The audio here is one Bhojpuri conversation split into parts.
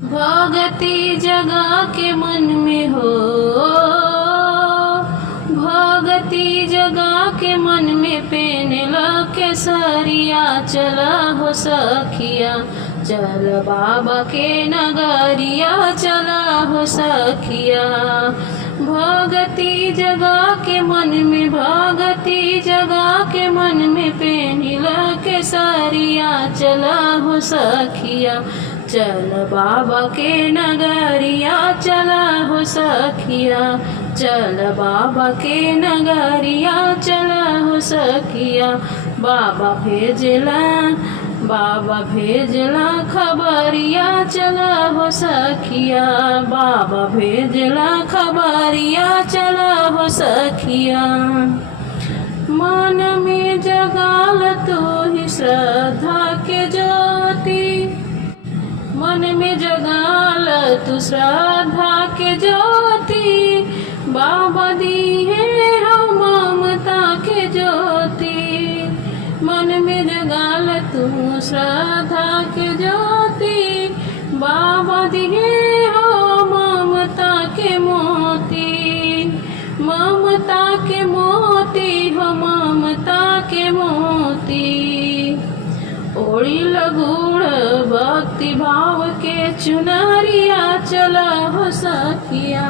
भगति जगा के मन में हो, भगति जगा के मन में पेन के सरिया चला हो सखिया, चल बाबा के नगरिया चला हो सखिया। भगति जगा के मन में, भगति जगा के मन में पेन के सरिया चला हो सखिया, चल बाबा के नगरिया चला हो सखिया, चल बाबा के नगरिया चला हो सखिया। बाबा भेजला, बाबा भेजला खबरिया चला हो सखिया, बाबा भेजला खबरिया चला हो सखिया। मन में जगाल तू ही श्रद्धा के ज्योति, मन में जगाल तू श्रद्धा के ज्योति, बाबा दी है हम ममता के ज्योति। मन में जगाल तू श्रद्धा के ज्योति, बाबा दी है हम ममता के मोती, ममता के मोती हो ममता के मोती। ओढ़ी लगुड़ भक्ति भाव के चुनरिया चला हो सखिया,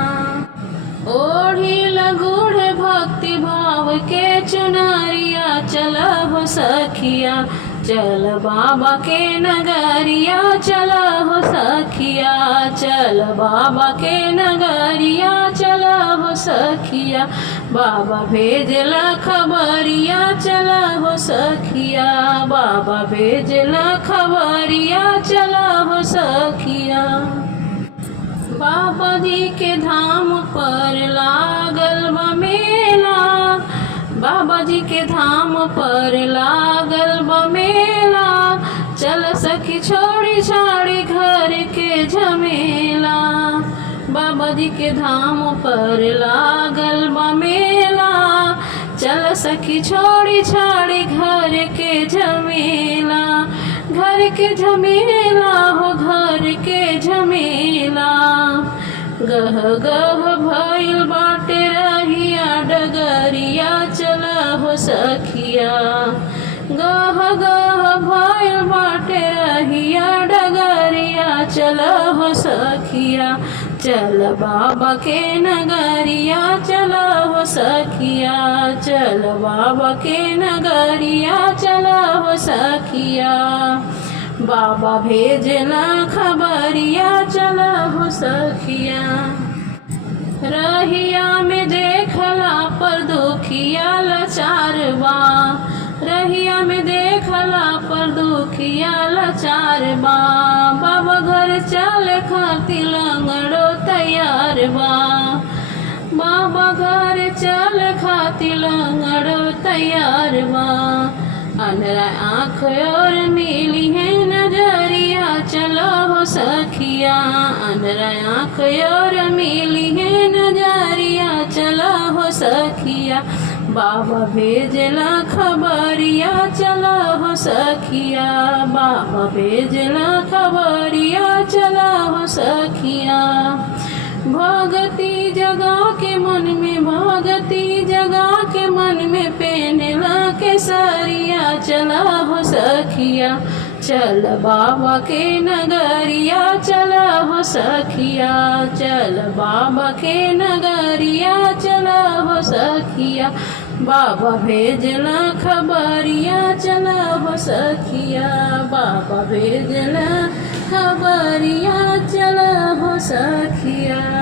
ओढ़ी लगुड़ भक्ति भाव के चुनरिया चला हो सखिया, चल बाबा के नगरिया चला हो सखिया, चल बाबा के नगरिया चला हो सखिया। बाबा भेजला खबरिया चला हो सखिया, बाबा भेजला खबरिया चला हो सखिया। बाबा जी के धाम पर लागल बा मेला, बाबा जी के धाम पर लागल बा मेला, चल सखी छोड़ी छाड़ी घर के झमेला। बाबा जी के धाम पर लागल बा मेला, चल सखी छोड़ी छाड़ी घर के झमेला, घर के झमेला हो घर के झमेला। गह गह भइल बाटे रहिया डगरिया चला हो सखिया, गह गह भइल बाटे रहिया डगरिया चला हो सखिया, चल बाबा के नगरिया चला हो सखिया, चल बाबा के नगरिया चला हो सखिया। बाबा भेजना खबरिया चला हो सखिया, रहिया में देखला पर दुखिया लाचार बा, रहिया में देखला पर दुखिया लाचार बा। बाबा घर चल खातिर लंगड़ो तैयार बा, बाबा घर चल खातिर लंगड़ो तैयार बा। अंधरा आँख और मिली है नजरिया चलो हो सखिया, अंधरा आँख और मिली है नजरिया चलो हो सखिया। बाबा भेजला खबरिया चलो हो सखिया, बाबा भेजला खबरिया चलो हो सखिया। भगति जगा के मन में, भगति जगा के मन में पेनला के सरिया चला हो सखिया, चल बाबा के नगरिया चला हो सखिया, चल बाबा के नगरिया चला हो सखिया। बाबा भेजला खबरिया चला हो सखिया, बाबा भेजला खबरिया चला हो सखिया।